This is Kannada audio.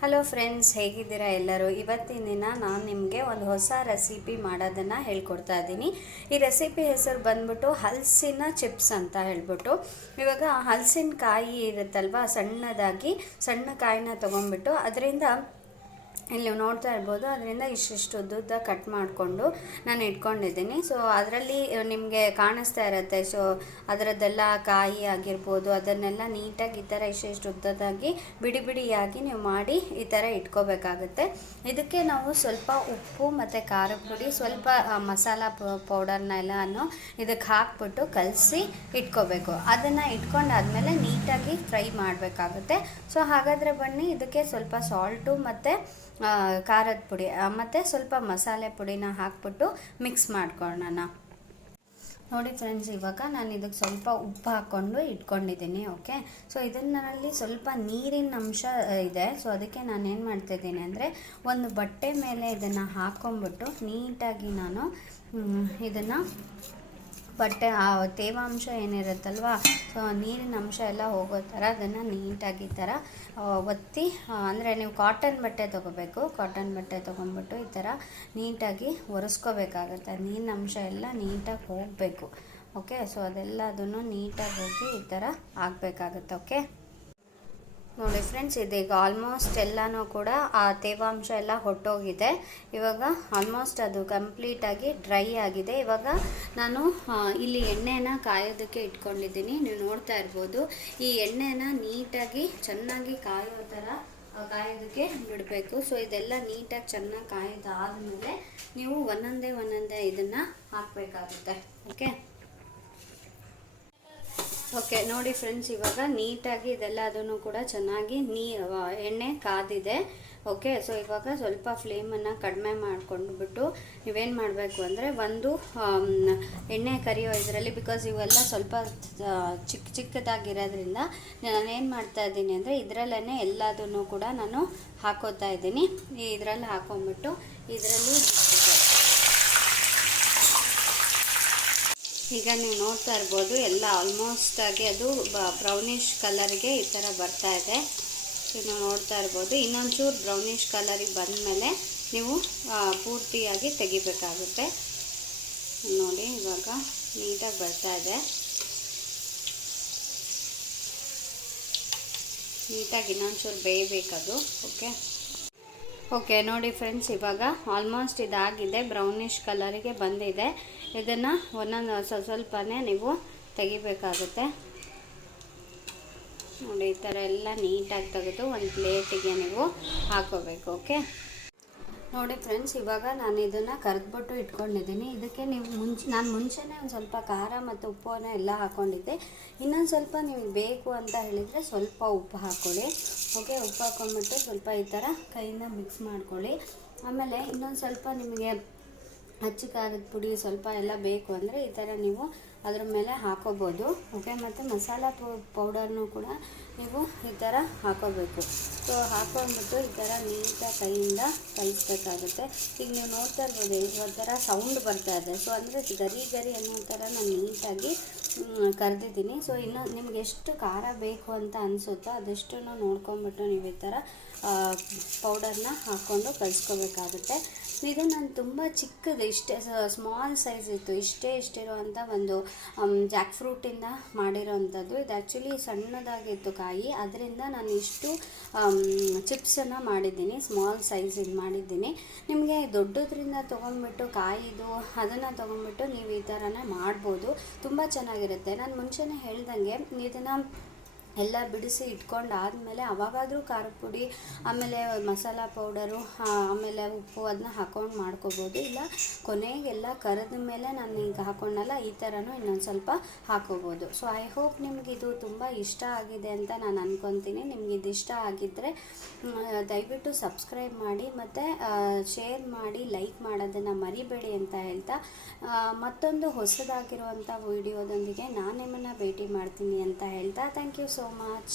ಹಲೋ ಫ್ರೆಂಡ್ಸ್, ಹೇಗಿದ್ದೀರಾ ಎಲ್ಲರೂ? ಇವತ್ತಿನ ದಿನ ನಾನು ನಿಮಗೆ ಒಂದು ಹೊಸ ರೆಸಿಪಿ ಮಾಡೋದನ್ನು ಹೇಳ್ಕೊಡ್ತಾ ಇದ್ದೀನಿ. ಈ ರೆಸಿಪಿ ಹೆಸರು ಬಂದ್ಬಿಟ್ಟು ಹಲಸಿನ ಚಿಪ್ಸ್ ಅಂತ ಹೇಳ್ಬಿಟ್ಟು. ಇವಾಗ ಹಲಸಿನಕಾಯಿ ಇರುತ್ತಲ್ವ, ಸಣ್ಣದಾಗಿ ಸಣ್ಣ ಕಾಯಿನ ತೊಗೊಂಡ್ಬಿಟ್ಟು ಅದರಿಂದ ಇಲ್ಲಿ ನೀವು ನೋಡ್ತಾ ಇರ್ಬೋದು, ಅದರಿಂದ ಇಷ್ಟಿಷ್ಟು ಉದ್ದುದ್ದ ಕಟ್ ಮಾಡಿಕೊಂಡು ನಾನು ಇಟ್ಕೊಂಡಿದ್ದೀನಿ. ಸೊ ಅದರಲ್ಲಿ ನಿಮಗೆ ಕಾಣಿಸ್ತಾ ಇರುತ್ತೆ. ಸೊ ಅದರದ್ದೆಲ್ಲ ಕಾಯಿ ಆಗಿರ್ಬೋದು, ಅದನ್ನೆಲ್ಲ ನೀಟಾಗಿ ಈ ಥರ ಇಷ್ಟಿಷ್ಟು ಉದ್ದದಾಗಿ ಬಿಡಿ ಬಿಡಿಯಾಗಿ ನೀವು ಮಾಡಿ ಈ ಥರ ಇಟ್ಕೋಬೇಕಾಗುತ್ತೆ. ಇದಕ್ಕೆ ನಾವು ಸ್ವಲ್ಪ ಉಪ್ಪು ಮತ್ತು ಖಾರದ ಪುಡಿ, ಸ್ವಲ್ಪ ಮಸಾಲ ಪೌಡರ್ನೆಲ್ಲನೂ ಇದಕ್ಕೆ ಹಾಕ್ಬಿಟ್ಟು ಕಲಸಿ ಇಟ್ಕೋಬೇಕು. ಅದನ್ನು ಇಟ್ಕೊಂಡಾದ್ಮೇಲೆ ನೀಟಾಗಿ ಫ್ರೈ ಮಾಡಬೇಕಾಗುತ್ತೆ. ಸೊ ಹಾಗಾದರೆ ಬನ್ನಿ, ಇದಕ್ಕೆ ಸ್ವಲ್ಪ ಸಾಲ್ಟು ಮತ್ತು ಖಾರದ ಪುಡಿ ಮತ್ತು ಸ್ವಲ್ಪ ಮಸಾಲೆ ಪುಡಿನ ಹಾಕ್ಬಿಟ್ಟು ಮಿಕ್ಸ್ ಮಾಡ್ಕೊಳ್ಳೋಣ. ನೋಡಿ ಫ್ರೆಂಡ್ಸ್, ಇವಾಗ ನಾನು ಇದಕ್ಕೆ ಸ್ವಲ್ಪ ಉಪ್ಪು ಹಾಕ್ಕೊಂಡು ಇಟ್ಕೊಂಡಿದ್ದೀನಿ. ಓಕೆ, ಸೊ ಇದನ್ನಲ್ಲಿ ಸ್ವಲ್ಪ ನೀರಿನ ಅಂಶ ಇದೆ. ಸೊ ಅದಕ್ಕೆ ನಾನು ಏನು ಮಾಡ್ತಿದ್ದೀನಿ ಅಂದರೆ, ಒಂದು ಬಟ್ಟೆ ಮೇಲೆ ಇದನ್ನು ಹಾಕ್ಕೊಂಬಿಟ್ಟು ನೀಟಾಗಿ ನಾನು ಇದನ್ನು ಬಟ್ಟೆ ತೇವಾಂಶ ಏನಿರುತ್ತಲ್ವ, ಸೊ ನೀರಿನ ಅಂಶ ಎಲ್ಲ ಹೋಗೋ ಥರ ಅದನ್ನು ನೀಟಾಗಿ ಈ ಥರ ಒತ್ತಿ, ಅಂದರೆ ನೀವು ಕಾಟನ್ ಬಟ್ಟೆ ತೊಗೋಬೇಕು. ಕಾಟನ್ ಬಟ್ಟೆ ತೊಗೊಂಡ್ಬಿಟ್ಟು ಈ ಥರ ನೀಟಾಗಿ ಒರೆಸ್ಕೋಬೇಕಾಗತ್ತೆ. ನೀರಿನ ಅಂಶ ಎಲ್ಲ ನೀಟಾಗಿ ಹೋಗಬೇಕು. ಓಕೆ, ಸೊ ಅದೆಲ್ಲ ಅದನ್ನು ನೀಟಾಗಿ ಹೋಗಿ ಈ ಥರ ಆಗಬೇಕಾಗತ್ತೆ. ಓಕೆ ನೋಡಿ ಫ್ರೆಂಡ್ಸ್, ಇದೀಗ ಆಲ್ಮೋಸ್ಟ್ ಎಲ್ಲನೂ ಕೂಡ ಆ ತೇವಾಂಶ ಎಲ್ಲ ಹೊಟ್ಟೋಗಿದೆ. ಇವಾಗ ಆಲ್ಮೋಸ್ಟ್ ಅದು ಕಂಪ್ಲೀಟಾಗಿ ಡ್ರೈ ಆಗಿದೆ. ಇವಾಗ ನಾನು ಇಲ್ಲಿ ಎಣ್ಣೆನ ಕಾಯೋದಕ್ಕೆ ಇಟ್ಕೊಂಡಿದ್ದೀನಿ. ನೀವು ನೋಡ್ತಾ ಇರ್ಬೋದು, ಈ ಎಣ್ಣೆನ ನೀಟಾಗಿ ಚೆನ್ನಾಗಿ ಕಾಯೋ ಥರ ಕಾಯೋದಕ್ಕೆ ಬಿಡಬೇಕು. ಸೊ ಇದೆಲ್ಲ ನೀಟಾಗಿ ಚೆನ್ನಾಗಿ ಕಾಯ್ದಾದ್ಮೇಲೆ ನೀವು ಒಂದೊಂದೇ ಇದನ್ನು ಹಾಕಬೇಕಾಗುತ್ತೆ. ಓಕೆ ನೋಡಿ ಫ್ರೆಂಡ್ಸ್, ಇವಾಗ ನೀಟಾಗಿ ಇದೆಲ್ಲ ಅದನ್ನು ಕೂಡ ಚೆನ್ನಾಗಿ ಎಣ್ಣೆ ಕಾದಿದೆ. ಓಕೆ, ಸೊ ಇವಾಗ ಸ್ವಲ್ಪ ಫ್ಲೇಮನ್ನು ಕಡಿಮೆ ಮಾಡಿಕೊಂಡ್ಬಿಟ್ಟು ನೀವೇನು ಮಾಡಬೇಕು ಅಂದರೆ, ಒಂದು ಎಣ್ಣೆ ಕರಿಯೋ ಇದರಲ್ಲಿ, ಬಿಕಾಸ್ ಇವೆಲ್ಲ ಸ್ವಲ್ಪ ಚಿಕ್ಕದಾಗಿರೋದ್ರಿಂದ ನಾನೇನು ಮಾಡ್ತಾ ಇದ್ದೀನಿ ಅಂದರೆ, ಇದರಲ್ಲೇ ಎಲ್ಲದನ್ನು ಕೂಡ ನಾನು ಹಾಕೋತಾ ಇದ್ದೀನಿ. ಇದರಲ್ಲಿ ಹಾಕೊಂಡ್ಬಿಟ್ಟು ಇದರಲ್ಲಿ ಈಗ ನೀವು ನೋಡ್ತಾ ಇರ್ಬೋದು, ಎಲ್ಲ ಆಲ್ಮೋಸ್ಟ್ ಆಗಿ ಅದು ಬ್ರೌನಿಷ್ ಕಲರ್ಗೆ ಈ ಥರ ಬರ್ತಾ ಇದೆ. ನೀವು ನೋಡ್ತಾ ಇರ್ಬೋದು, ಇನ್ನೊಂಚೂರು ಬ್ರೌನಿಷ್ ಕಲರಿಗೆ ಬಂದಮೇಲೆ ನೀವು ಪೂರ್ತಿಯಾಗಿ ತೆಗಿಬೇಕಾಗುತ್ತೆ. ನೋಡಿ ಇವಾಗ ನೀಟಾಗಿ ಬರ್ತಾ ಇದೆ. ನೀಟಾಗಿ ಇನ್ನೊಂಚೂರು ಬೇಯಬೇಕದು. ಓಕೆ ನೋಡಿ ಫ್ರೆಂಡ್ಸ್, ಇವಾಗ ಆಲ್ಮೋಸ್ಟ್ ಇದಾಗಿದೆ, ಬ್ರೌನಿಷ್ ಕಲರಿಗೆ ಬಂದಿದೆ. ಇದನ್ನು ಒಂದೊಂದು ಸ್ವಲ್ಪನೇ ನೀವು ತೆಗಿಬೇಕಾಗುತ್ತೆ. ನೋಡಿ ಈ ಥರ ಎಲ್ಲ ನೀಟಾಗಿ ತೆಗೆದು ಒಂದು ಪ್ಲೇಟಿಗೆ ನೀವು ಹಾಕೋಬೇಕು. ಓಕೆ ನೋಡಿ ಫ್ರೆಂಡ್ಸ್, ಇವಾಗ ನಾನು ಇದನ್ನು ಕರೆದ್ಬಿಟ್ಟು ಇಟ್ಕೊಂಡಿದ್ದೀನಿ. ಇದಕ್ಕೆ ನೀವು ನಾನು ಮುಂಚೆನೇ ಒಂದು ಸ್ವಲ್ಪ ಖಾರ ಮತ್ತು ಉಪ್ಪನ್ನು ಎಲ್ಲ ಹಾಕ್ಕೊಂಡಿದ್ದೆ. ಇನ್ನೊಂದು ಸ್ವಲ್ಪ ನಿಮಗೆ ಬೇಕು ಅಂತ ಹೇಳಿದರೆ ಸ್ವಲ್ಪ ಉಪ್ಪು ಹಾಕ್ಕೊಳ್ಳಿ. ಓಕೆ, ಉಪ್ಪು ಹಾಕ್ಕೊಂಬಿಟ್ಟು ಸ್ವಲ್ಪ ಈ ಥರ ಕೈಯಿಂದ ಮಿಕ್ಸ್ ಮಾಡ್ಕೊಳ್ಳಿ. ಆಮೇಲೆ ಇನ್ನೊಂದು ಸ್ವಲ್ಪ ನಿಮಗೆ ಹಚ್ಚಿ ಖಾರದ ಪುಡಿ ಸ್ವಲ್ಪ ಎಲ್ಲ ಬೇಕು ಅಂದರೆ ಈ ಥರ ನೀವು ಅದ್ರ ಮೇಲೆ ಹಾಕೋಬೋದು. ಓಕೆ, ಮತ್ತು ಮಸಾಲ ಪೌಡರ್ನೂ ಕೂಡ ನೀವು ಈ ಥರ ಹಾಕೋಬೇಕು. ಸೊ ಹಾಕೊಂಡ್ಬಿಟ್ಟು ಈ ಥರ ನೀಟಾಗಿ ಕೈಯಿಂದ ಕಲಿಸ್ಬೇಕಾಗುತ್ತೆ. ಈಗ ನೀವು ನೋಡ್ತಾ ಇರ್ಬೋದು, ಈ ಥರ ಸೌಂಡ್ ಬರ್ತಾ ಇದೆ. ಸೊ ಅಂದರೆ ಗರಿ ಅನ್ನೋ ಥರ ನಾನು ನೀಟಾಗಿ ಕರೆದಿದ್ದೀನಿ. ಸೊ ಇನ್ನು ನಿಮ್ಗೆ ಎಷ್ಟು ಖಾರ ಬೇಕು ಅಂತ ಅನಿಸುತ್ತೋ ಅದೆಷ್ಟನ್ನು ನೋಡ್ಕೊಂಬಿಟ್ಟು ನೀವು ಈ ಥರ ಪೌಡರ್ನ ಹಾಕ್ಕೊಂಡು ಕಲಿಸ್ಕೋಬೇಕಾಗುತ್ತೆ. ಇದು ನಾನು ತುಂಬ ಚಿಕ್ಕದು, ಇಷ್ಟೇ ಸ್ಮಾಲ್ ಸೈಜ್ ಇತ್ತು, ಇಷ್ಟಿರುವಂಥ ಒಂದು ಜಾಕ್ ಫ್ರೂಟಿಂದ ಮಾಡಿರೋವಂಥದ್ದು. ಇದು ಆ್ಯಕ್ಚುಲಿ ಸಣ್ಣದಾಗಿತ್ತು ಕಾಯಿ, ಅದರಿಂದ ನಾನು ಇಷ್ಟು ಚಿಪ್ಸನ್ನು ಮಾಡಿದ್ದೀನಿ, ಸ್ಮಾಲ್ ಸೈಜಿಂದ ಮಾಡಿದ್ದೀನಿ. ನಿಮಗೆ ದೊಡ್ಡದ್ರಿಂದ ತೊಗೊಂಡ್ಬಿಟ್ಟು ಕಾಯಿದು ಅದನ್ನು ತೊಗೊಂಡ್ಬಿಟ್ಟು ನೀವು ಈ ಥರನೇ ಮಾಡ್ಬೋದು, ತುಂಬ ಚೆನ್ನಾಗಿರುತ್ತೆ. ನಾನು ಮುಂಚೆನೇ ಹೇಳ್ದಂಗೆ ಇದನ್ನು ಎಲ್ಲ ಬಿಡಿಸಿ ಇಟ್ಕೊಂಡಾದಮೇಲೆ ಅವಾಗಾದರೂ ಖಾರದ ಪುಡಿ, ಆಮೇಲೆ ಮಸಾಲ ಪೌಡರು, ಆಮೇಲೆ ಉಪ್ಪು ಅದನ್ನ ಹಾಕ್ಕೊಂಡು ಮಾಡ್ಕೋಬೋದು. ಇಲ್ಲ ಕೊನೆಗೆಲ್ಲ ಕರೆದ ಮೇಲೆ ನಾನು ಈಗ ಹಾಕ್ಕೊಂಡಲ್ಲ, ಈ ಥರನೂ ಇನ್ನೊಂದು ಸ್ವಲ್ಪ ಹಾಕೋಬೋದು. ಸೊ ಐ ಹೋಪ್ ನಿಮ್ಗೆ ಇದು ತುಂಬ ಇಷ್ಟ ಆಗಿದೆ ಅಂತ ನಾನು ಅಂದ್ಕೊತೀನಿ. ನಿಮ್ಗೆ ಇದು ಇಷ್ಟ ಆಗಿದ್ದರೆ ದಯವಿಟ್ಟು ಸಬ್ಸ್ಕ್ರೈಬ್ ಮಾಡಿ ಮತ್ತು ಶೇರ್ ಮಾಡಿ, ಲೈಕ್ ಮಾಡೋದನ್ನು ಮರಿಬೇಡಿ ಅಂತ ಹೇಳ್ತಾ, ಮತ್ತೊಂದು ಹೊಸದಾಗಿರುವಂಥ ವಿಡಿಯೋದೊಂದಿಗೆ ನಾನು ನಿಮ್ಮನ್ನು ಭೇಟಿ ಮಾಡ್ತೀನಿ ಅಂತ ಹೇಳ್ತಾ, ಥ್ಯಾಂಕ್ ಯು ಸೋ ಮಚ್.